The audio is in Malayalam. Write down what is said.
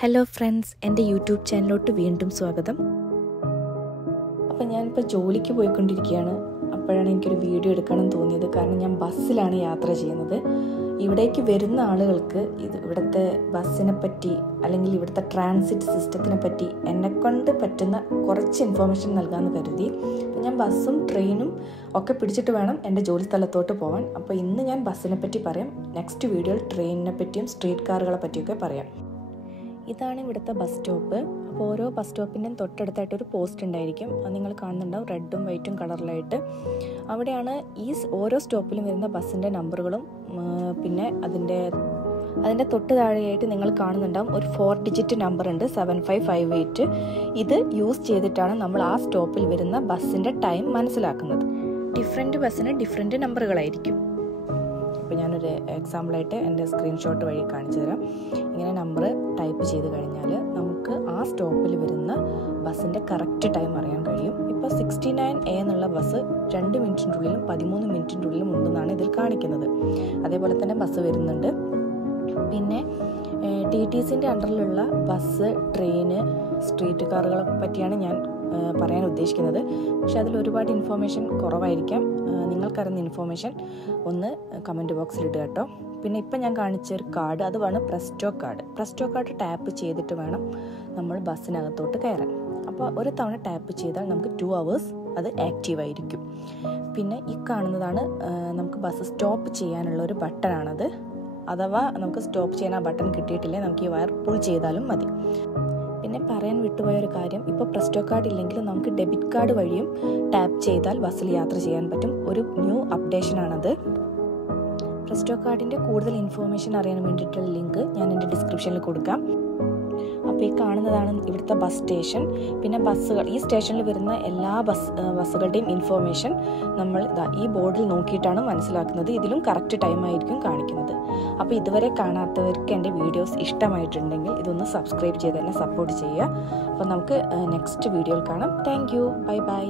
ഹലോ ഫ്രണ്ട്സ്, എൻ്റെ യൂട്യൂബ് ചാനലിലോട്ട് വീണ്ടും സ്വാഗതം. അപ്പോൾ ഞാനിപ്പോൾ ജോലിക്ക് പോയിക്കൊണ്ടിരിക്കുകയാണ്. അപ്പോഴാണ് എനിക്കൊരു വീഡിയോ എടുക്കണം തോന്നിയത്. കാരണം ഞാൻ ബസ്സിലാണ് യാത്ര ചെയ്യുന്നത്. ഇവിടേക്ക് വരുന്ന ആളുകൾക്ക് ഇവിടുത്തെ ബസ്സിനെ പറ്റി അല്ലെങ്കിൽ ഇവിടുത്തെ ട്രാൻസിറ്റ് സിസ്റ്റത്തിനെ പറ്റി എന്നെക്കൊണ്ട് പറ്റുന്ന കുറച്ച് ഇൻഫോർമേഷൻ നൽകാമെന്ന് കരുതി. അപ്പോൾ ഞാൻ ബസ്സും ട്രെയിനും ഒക്കെ പിടിച്ചിട്ട് വേണം എൻ്റെ ജോലി സ്ഥലത്തോട്ട് പോകാൻ. അപ്പോൾ ഇന്ന് ഞാൻ ബസ്സിനെ പറ്റി പറയാം. നെക്സ്റ്റ് വീഡിയോയിൽ ട്രെയിനിനെ പറ്റിയും സ്ട്രീറ്റ് കാറുകളെ പറ്റിയൊക്കെ പറയാം. ഇതാണ് ഇവിടുത്തെ ബസ് സ്റ്റോപ്പ്. അപ്പോൾ ഓരോ ബസ് സ്റ്റോപ്പിൻ്റെയും തൊട്ടടുത്തായിട്ടൊരു പോസ്റ്റ് ഉണ്ടായിരിക്കും. അത് നിങ്ങൾ കാണുന്നുണ്ടാവും, റെഡും വൈറ്റും കളറിലായിട്ട്. അവിടെയാണ് ഈ ഓരോ സ്റ്റോപ്പിലും വരുന്ന ബസ്സിൻ്റെ നമ്പറുകളും പിന്നെ അതിൻ്റെ തൊട്ട് താഴെയായിട്ട് നിങ്ങൾ കാണുന്നുണ്ടാവും ഒരു 4 ഡിജിറ്റ് നമ്പർ ഉണ്ട്, 7558. ഇത് യൂസ് ചെയ്തിട്ടാണ് നമ്മൾ ആ സ്റ്റോപ്പിൽ വരുന്ന ബസ്സിൻ്റെ ടൈം മനസ്സിലാക്കുന്നത്. ഡിഫറെൻറ്റ് ബസ്സിന് ഡിഫറെൻറ്റ് നമ്പറുകളായിരിക്കും. ഇപ്പോൾ ഞാനൊരു എക്സാമ്പിളായിട്ട് എൻ്റെ സ്ക്രീൻഷോട്ട് വഴി കാണിച്ചു തരാം. ഇങ്ങനെ നമ്പർ ടൈപ്പ് ചെയ്ത് കഴിഞ്ഞാൽ നമുക്ക് ആ സ്റ്റോപ്പിൽ വരുന്ന ബസ്സിൻ്റെ കറക്റ്റ് ടൈം അറിയാൻ കഴിയും. ഇപ്പോൾ 69A എന്നുള്ള ബസ് 2 മിനിറ്റിൻ്റെ ഉള്ളിലും 13 മിനിറ്റിൻ്റെ ഉള്ളിലും ഉണ്ടെന്നാണ് ഇതിൽ കാണിക്കുന്നത്. അതേപോലെ തന്നെ ബസ് വരുന്നുണ്ട്. പിന്നെ TTCൻ്റെ അണ്ടറിലുള്ള ബസ്, ട്രെയിന്, സ്ട്രീറ്റ് കാറുകളെ പറ്റിയാണ് ഞാൻ പറയാൻ ഉദ്ദേശിക്കുന്നത്. പക്ഷെ അതിൽ ഒരുപാട് ഇൻഫോർമേഷൻ കുറവായിരിക്കാം. നിങ്ങൾക്കറിയുന്ന ഇൻഫോർമേഷൻ ഒന്ന് കമൻറ്റ് ബോക്സിൽ ഇടുക കേട്ടോ. പിന്നെ ഇപ്പം ഞാൻ കാണിച്ചൊരു card, അതുമാണ് Presto card. Presto card tap ചെയ്തിട്ട് വേണം നമ്മൾ ബസ്സിനകത്തോട്ട് കയറാൻ. അപ്പോൾ ഒരു തവണ ടാപ്പ് ചെയ്താൽ നമുക്ക് 2 hours അത് ആക്റ്റീവായിരിക്കും. പിന്നെ ഈ കാണുന്നതാണ് നമുക്ക് ബസ് സ്റ്റോപ്പ് ചെയ്യാനുള്ള ഒരു ബട്ടണാണത്. അഥവാ നമുക്ക് സ്റ്റോപ്പ് ചെയ്യാൻ ആ ബട്ടൺ കിട്ടിയിട്ടില്ലേ, നമുക്ക് ഈ വയർ പുൾ ചെയ്താലും മതി. പിന്നെ പറയാൻ വിട്ടുപോയൊരു കാര്യം, ഇപ്പോൾ പ്രസ്റ്റോ കാർഡ് ഇല്ലെങ്കിൽ നമുക്ക് ഡെബിറ്റ് കാർഡ് വഴിയും ടാപ്പ് ചെയ്താൽ ബസ്സിൽ യാത്ര ചെയ്യാൻ പറ്റും. ഒരു ന്യൂ അപ്ഡേഷനാണത്. പ്രസ്റ്റോ കാർഡിൻ്റെ കൂടുതൽ ഇൻഫോർമേഷൻ അറിയാൻ വേണ്ടിയിട്ടുള്ള ലിങ്ക് ഞാൻ എൻ്റെ ഡിസ്ക്രിപ്ഷനിൽ കൊടുക്കാം. അപ്പോൾ ഈ കാണുന്നതാണ് ഇവിടുത്തെ ബസ് സ്റ്റേഷൻ. പിന്നെ ബസ്സുകൾ, ഈ സ്റ്റേഷനിൽ വരുന്ന എല്ലാ ബസ്സുകളുടെയും ഇൻഫോർമേഷൻ നമ്മൾ ഈ ബോർഡിൽ നോക്കിയിട്ടാണ് മനസ്സിലാക്കുന്നത്. ഇതിലും കറക്റ്റ് ടൈം ആയിരിക്കും കാണിക്കുന്നത്. അപ്പോൾ ഇതുവരെ കാണാത്തവർക്ക് എൻ്റെ വീഡിയോസ് ഇഷ്ടമായിട്ടുണ്ടെങ്കിൽ ഇതൊന്ന് സബ്സ്ക്രൈബ് ചെയ്ത് തന്നെ സപ്പോർട്ട് ചെയ്യുക. അപ്പോൾ നമുക്ക് നെക്സ്റ്റ് വീഡിയോയിൽ കാണാം. Thank you. Bye bye.